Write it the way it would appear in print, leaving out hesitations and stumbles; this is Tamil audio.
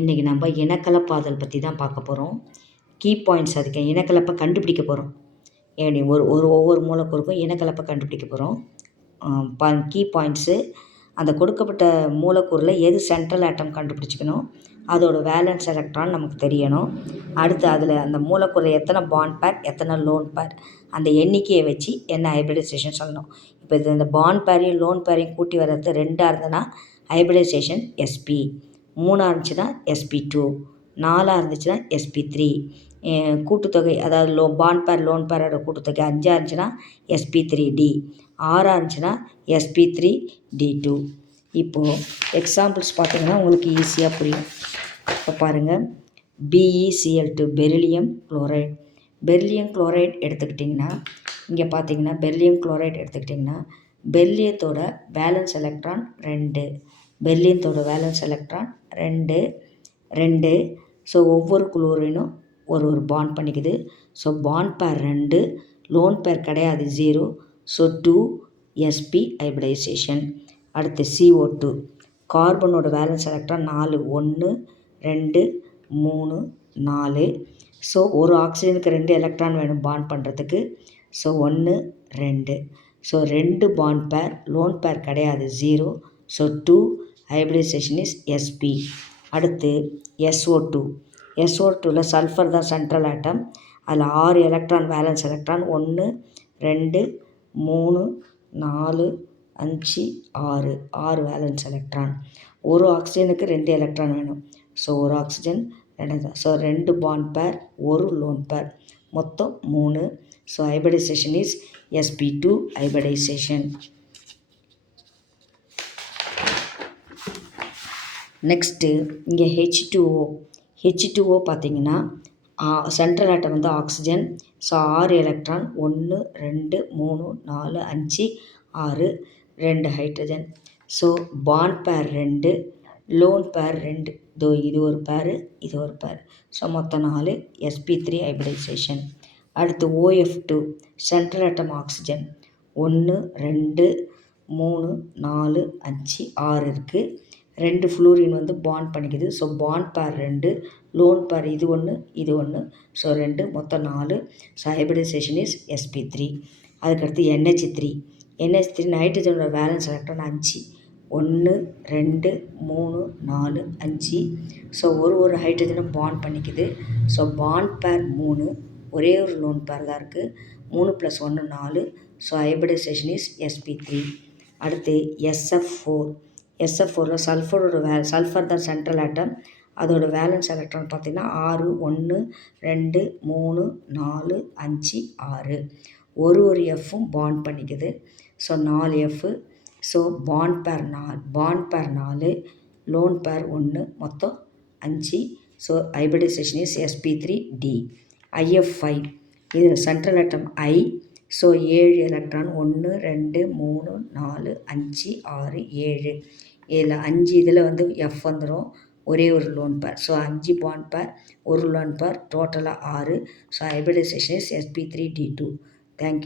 இன்றைக்கி நம்ம இனக்கலப்பாதல் பற்றி தான் பார்க்க போகிறோம். கீ பாயிண்ட்ஸ் அதுக்கு இனக்கலப்பை கண்டுபிடிக்க போகிறோம். ஏடி ஒவ்வொரு மூலக்கூறுக்கும் இனக்கலப்பை கண்டுபிடிக்க போகிறோம். கீ பாயிண்ட்ஸு அந்த கொடுக்கப்பட்ட மூலக்கூறில் எது சென்ட்ரல் ஆட்டம் கண்டுபிடிச்சிக்கணும், அதோட வேலன்ஸ் எலக்ட்ரான் நமக்கு தெரியணும். அடுத்து அதில் அந்த மூலக்கூறில் எத்தனை பாண்ட் பேர் எத்தனை லோன் பேர் அந்த எண்ணிக்கையை வச்சு என்ன ஹைப்ரிடைசேஷன் சொல்லணும். இப்போ இது இந்த பாண்ட் பேரையும் லோன் பேரையும் கூட்டி வர்றது 2ஆக இருந்ததுன்னா ஹைப்ரிடைசேஷன் sp, 3ஆக இருந்துச்சுன்னா sp2, 4ஆக இருந்துச்சுன்னா sp3. கூட்டுத்தொகை அதாவது பாண்ட் பேர் லோன் பேரோட கூட்டுத்தொகை 5ஆக இருந்துச்சுன்னா sp3d, 6ஆக இருந்துச்சுன்னா sp3d2. இப்போது எக்ஸாம்பிள்ஸ் பார்த்திங்கன்னா உங்களுக்கு ஈஸியாக புரியும். இப்போ பாருங்கள், BeCl2 beryllium chloride. Beryllium chloride எடுத்துக்கிட்டிங்கன்னா இங்கே பார்த்தீங்கன்னா பெரிலியம் குளோரைடு எடுத்துக்கிட்டிங்கன்னா பெரிலியத்தோட வேலன்ஸ் எலக்ட்ரான் 2, பெரிலியத்தோட வேலன்ஸ் எலக்ட்ரான் 2. ஸோ ஒவ்வொரு குளோரினும் ஒரு பாண்ட் பண்ணிக்குது. ஸோ பாண்ட் பேர் 2, லோன் பேர் கிடையாது 0. So 2sp hybridisation. அடுத்து CO2 கார்பனோட வேலன்ஸ் எலக்ட்ரான் 4, 1 2 3 4. ஸோ ஒரு ஆக்சிஜனுக்கு 2 எலக்ட்ரான் வேணும் பாண்ட் பண்ணுறதுக்கு. So 1 2. So 2 bond pair, lone pair கிடையாது 0. So 2 hybridisation is sp. அடுத்து SO2வில் சல்ஃபர் தான் சென்ட்ரல் ஆட்டம். அதில் 6 electron valence electron 1 2 3 4 5 6 valence electron. ஒரு ஆக்சிஜனுக்கு 2 எலக்ட்ரான் வேணும். ஸோ ஒரு ஆக்சிஜன் 2. ஸோ 2 பாண்ட் பேர், ஒரு லோன் பேர், மொத்தம் 3. So hybridisation is sp2 hybridisation. Next இங்கே H2O பார்த்திங்கன்னா சென்ட்ரல் ஆட்டம் வந்து oxygen. So 6 electron 1 2 3 4 5 6, 2 hydrogen. So bond பேர் 2, லோன் பேர் 2. இது ஒரு பேர், இது ஒரு பேர். ஸோ மொத்தம் 4, sp3 ஹைப்ரிடைசேஷன். அடுத்து OF2 சென்ட்ரல் ஆட்டம் ஆக்சிஜன் 1 2 3 4 5 6 இருக்குது. 2 ஃப்ளூரின் வந்து பாண்ட் பண்ணிக்குது. ஸோ பாண்ட் பேர் 2, லோன் பேர் இது 1 இது 1. ஸோ 2, மொத்தம் 4. So hybridisation is sp3. அதுக்கடுத்து NH3 நைட்ரஜனோட வேலன்ஸ் எலக்ட்ரான் 5, 1 2 3 4 5. ஸோ ஒரு ஹைட்ரஜனும் பாண்ட் பண்ணிக்குது. ஸோ பாண்ட் பேர் 3, ஒரே ஒரு லோன் பேர் தான் இருக்குது. 3 + 1 4. So hybridisation is sp3. அடுத்து SF4ல் சல்ஃபர் தான் சென்ட்ரல் ஆட்டம். அதோட வேலன்ஸ் எலக்ட்ரான் பார்த்திங்கன்னா 6 1 2 3 4 5 6. ஒரு எஃப்பும் பாண்ட் பண்ணிக்குது. So 4 F. So bond pair 4, lone pair 1, மொத்தம் 5. So hybridisation is sp3d. IF5 இது central atom I. So 7 electron 1 2 3 4 5 6 7. இதில் 5 இதில் வந்து F வந்துடும், ஒரே ஒரு லோன் பேர். ஸோ 5 பாண்ட் பேர், ஒரு லோன் பேர், டோட்டலாக 6. So hybridisation is sp3d2. Thank you.